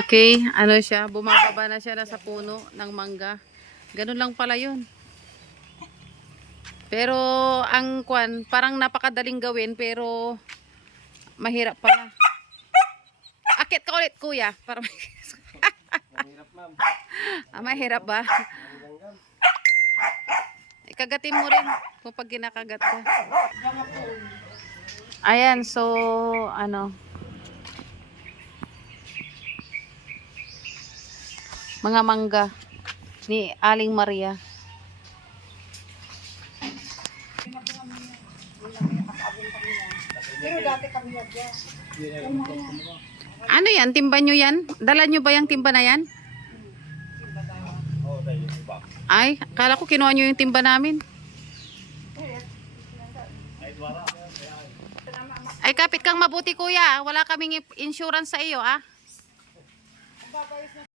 Okay, ano siya, bumababa na siya sa puno ng mangga. Ganun lang pala yun. Pero ang kwan, parang napakadaling gawin pero mahirap pala. Akit ka ulit kuya. Para Mahirap, ma'am. mahirap ba? Ikagatin mo rin kung pag kinakagat ka. Ayan, so ano, mga mangga ni Aling Maria. Pero dati kami nagyan. Ano yan? Timba nyo yan? Dala nyo ba yung timba na yan? Ay, kala ko kinuha nyo yung timba namin. Ay, kapit kang mabuti kuya. Wala kaming insurance sa iyo, ah.